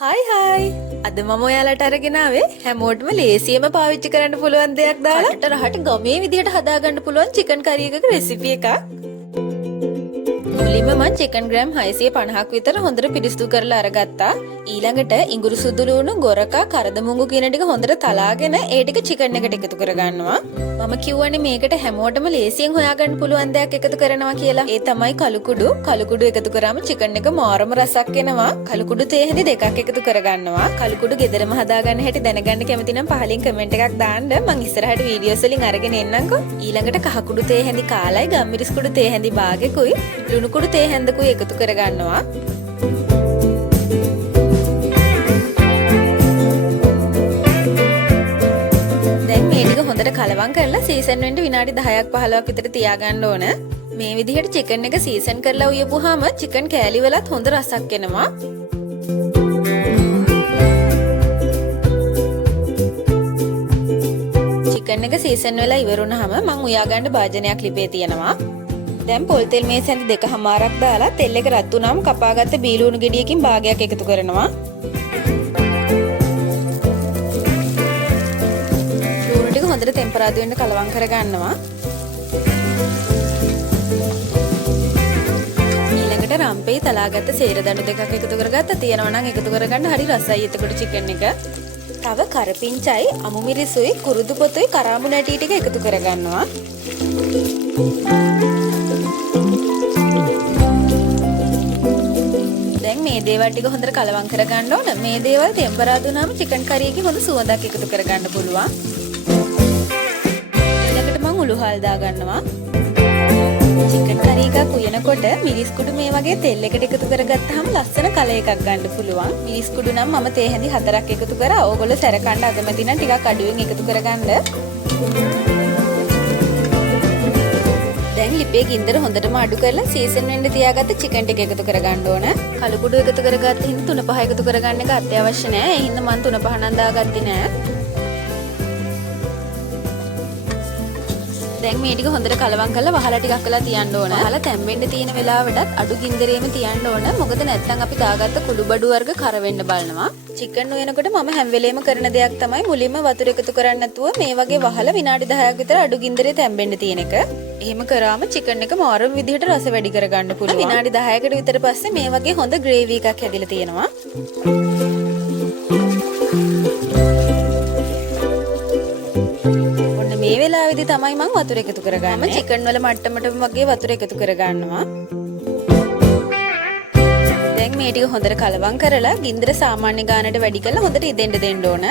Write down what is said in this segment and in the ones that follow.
හයි අද මම ඔයාලට අරගෙන ආවේ හැමෝටම ලේසියෙන්ම පාවිච්චි කරන්න පුළුවන් දෙයක් දාලා රහට ගමේ විදියට හදාගන්න පුළුවන් චිකන් කරි එකක රෙසිපි එකක්. මුලින්ම මම චිකන් ග්‍රෑම් 650ක් විතර හොඳට පිරිසිදු කරලා අරගත්තා. ඊළඟට ඉඟුරු සුදු ලුණු ගොරකා කරදමුංගු කියන ටික හොඳට තලාගෙන ඒ ටික චිකන් එකට එකතු කරගන්නවා. මම කියවනේ මේකට හැමෝටම ලේසියෙන් හොයාගන්න පුළුවන් දෙයක් එකතු කරනවා කියලා. ඒ තමයි කළුකුඩු. කළුකුඩු එකතු කරාම චිකන් එක මාරම රසක් එනවා. කළුකුඩු තේ හැඳි දෙකක් එකතු කරගන්නවා. කළුකුඩු ගෙදරම හදාගන්න හැටි දැනගන්න කැමති නම් පහලින් කමෙන්ට් එකක් දාන්න. මම ඉස්සරහට වීඩියෝස් වලින් අරගෙන එන්නම්කෝ. ඊළඟට කහකුඩු තේ හැඳි කාලයි ගම්මිරිස් කුඩු තේ හැඳි භාගෙකුයි ලුණු කුඩු තේ හැඳකුයි එකතු කරගන්නවා. හොඳට කලවම් කරලා සීසන් වෙන්න විනාඩි 10ක් 15ක් විතර තියාගන්න ඕන. මේ විදිහට චිකන් එක සීසන් කරලා උයපුවාම චිකන් කෑලි වලත් හොඳ රසක් එනවා. චිකන් එක සීසන් වෙලා ඉවර වුණාම මම උයා ගන්න භාජනයක් ලිපේ තියෙනවා. දැන් පොල් තෙල් මේස් හැඳි 2කමාරක් දාලා තෙල් එක රත් වුණාම කපාගත්ත බීලුණු ගෙඩියකින් භාගයක් එකතු කරනවා. හොඳට ටෙම්පරාදු වෙන්න කලවම් කරගන්නවා. ඊළඟට රම්පේ තලාගත්ත සේර දඬු දෙකක් එකතු කරගත්තා. තියෙනවා නම් එකතු කරගන්න හරි රසයි එතකොට චිකන් එක. තව කරපිංචයි අමු මිරිසුයි කුරුදු පොතුයි කරාඹු නැටි ටික එකතු කරගන්නවා. දැන් මේ දේවල් ටික හොඳට කලවම් කරගන්න ඕන. මේ දේවල් ටෙම්පරාදු වුණාම චිකන් කරි එකේ හොඳ සුවඳක් එකතු කරගන්න පුළුවන්. උළුහල් දාගන්නවා. චිකන් කරි එකක් උයනකොට මිරිස් කුඩු මේ වගේ තෙල් එකට එකතු කරගත්තාම ලස්සන කලර් එකක් ගන්න පුළුවන්. මිරිස් කුඩු නම් මම තේ හැඳි 4ක් එකතු කරා. ඕගොල්ලෝ සැර කන්න අගමැති නම් ටිකක් අඩුවෙන් එකතු කරගන්න. දැන් ලිපේ ගින්දර හොඳටම අඩු කරලා සීසන් වෙන්න තියාගත්ත චිකන් ටික එකතු කරගන්න ඕන. කළු කුඩු එකතු කරගත්ත හින්දා 3-5 එකතු කරගන්න එක අත්‍යවශ්‍ය නෑ. ඒ හින්දා මම 3-5 නම් දාගත්තේ නෑ. දැන් මේ ටික හොඳට කලවම් කරලා වහලා ටිකක් වෙලා තියන්න ඕන. වහලා තැම්බෙන්න තියෙන වෙලාවටත් අඩු ගින්දරේම තියන්න ඕන. මොකද නැත්නම් අපි දාගත්ත කුඩු බඩු වර්ග කර වෙන්න බලනවා. චිකන් උයනකොට මම හැම වෙලේම කරන දෙයක් තමයි මුලින්ම වතුර එකතු කරන්නේ නැතුව මේ වගේ වහලා විනාඩි 10ක් විතර අඩු ගින්දරේ තැම්බෙන්න තියෙන එක. එහෙම කරාම චිකන් එක මාරුම විදිහට රස වැඩි කරගන්න පුළුවන්. විනාඩි 10කට විතර පස්සේ මේ වගේ හොඳ ග්‍රේවි එකක් හැදිලා තියෙනවා. මේ වෙලාවේදී තමයි මම වතුර එකතු කරගන්නේ. චිකන් වල මට්ටමටම වගේ වතුර එකතු කරගන්නවා. දැන් මේ ටික හොඳට කලවම් කරලා ගින්දර සාමාන්‍ය ගානට වැඩි කරලා හොඳට ඉදෙන්න දෙන්න ඕන.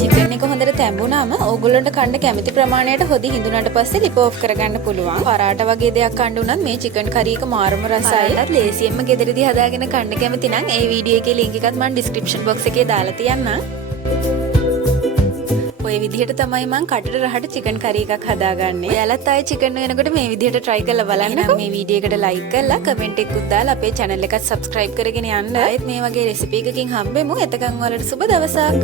චිකන් එක හොඳට තැඹුණාම ඕගොල්ලන්ට කන්න කැමති ප්‍රමාණයට හොදි හිඳුනට පස්සේ ලිප ඔෆ් කරගන්න පුළුවන්. පරාට වගේ දෙයක් කන්න උනත් මේ චිකන් කරි එක මාරම රසයි. ඒත් ලේසියෙන්ම ගෙදරදී හදාගෙන කන්න කැමති නම් ඒ වීඩියෝ එකේ ලින්ක් එකත් මම ඩිස්ක්‍රිප්ෂන් බොක්ස් එකේ දාලා තියන්නම්. ඔය විදිහට තමයි මම කටට රහට චිකන් කරි එකක් හදාගන්නේ. ඔයාලත් ආයේ චිකන් වෙනකොට මේ විදිහට try කරලා බලන්නකෝ. මේ වීඩියෝ එකට like කරලා comment එකකුත් දාලා අපේ channel එකත් subscribe කරගෙන යන්න. ආයෙත් මේ වගේ recipe එකකින් හම්බෙමු. එතකන් ඔයාලට සුබ දවසක්.